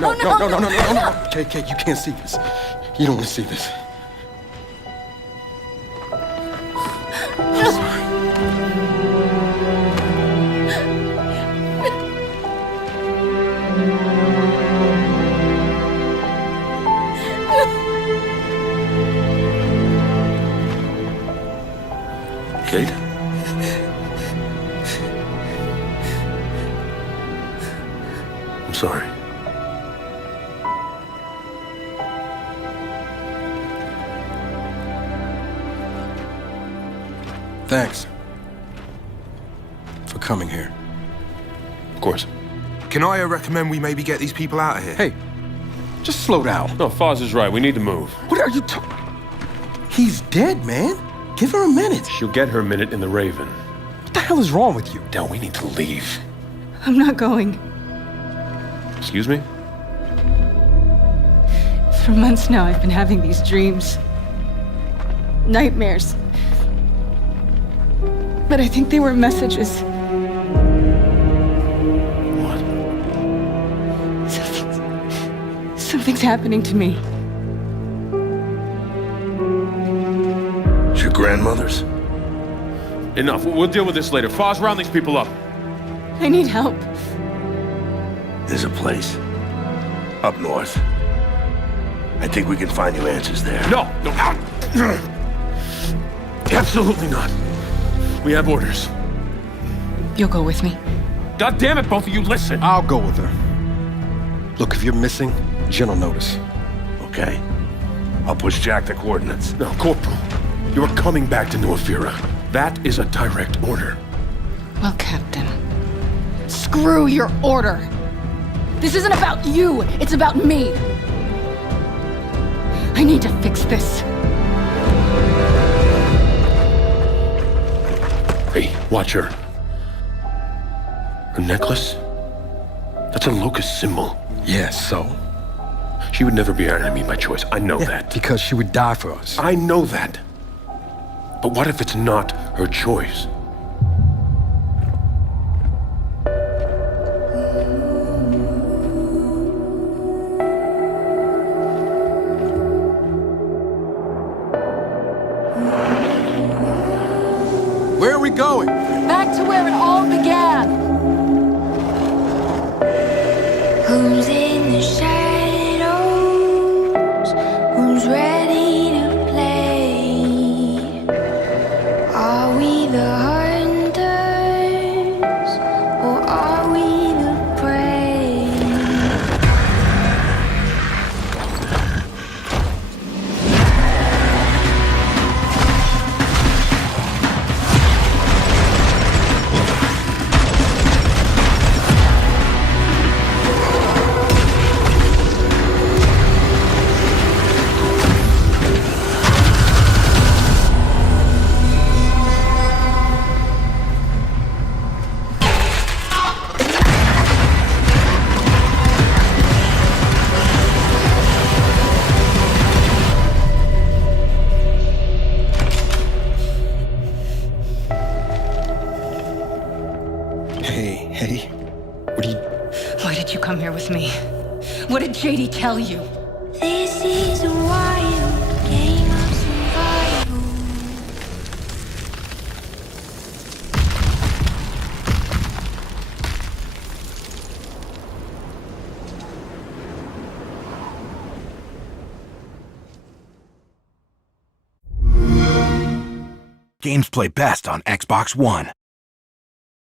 No. Kate, you can't see this. You don't want to see this. I'm sorry. Kate? I'm sorry. Thanks for coming here. Of course. Can I recommend we maybe get these people out of here? Hey, just slow down. No, Foz is right. We need to move. What are you talking? He's dead, man. Give her a minute. She'll get her minute in the Raven. What the hell is wrong with you? Del, we need to leave. I'm not going. Excuse me? For months now, I've been having these dreams. Nightmares. But I think they were messages. What? Something's happening to me. It's your grandmother's? Enough. We'll deal with this later. Foz, round these people up. I need help. There's a place. Up north. I think we can find you answers there. No. Absolutely not. We have orders. You'll go with me. God damn it, both of you, listen. I'll go with her. Look, if you're missing, Jen will notice. Okay. I'll push Jack the coordinates. No, Corporal. You are coming back to New Afira. That is a direct order. Well, Captain, screw your order. This isn't about you, it's about me. I need to fix this. Hey, watch her. Her necklace? That's a locust symbol. Yeah, so? She would never be our enemy by choice. I know that. Because she would die for us. I know that. But what if it's not her choice? Where are we going? Back to where it all began. Who's in the shadows? Who's ready to play? Are we the hunters or are we the prey? Hey, what are you... Why did you come here with me? What did JD tell you? This is a wild game of survival. Games play best on Xbox One.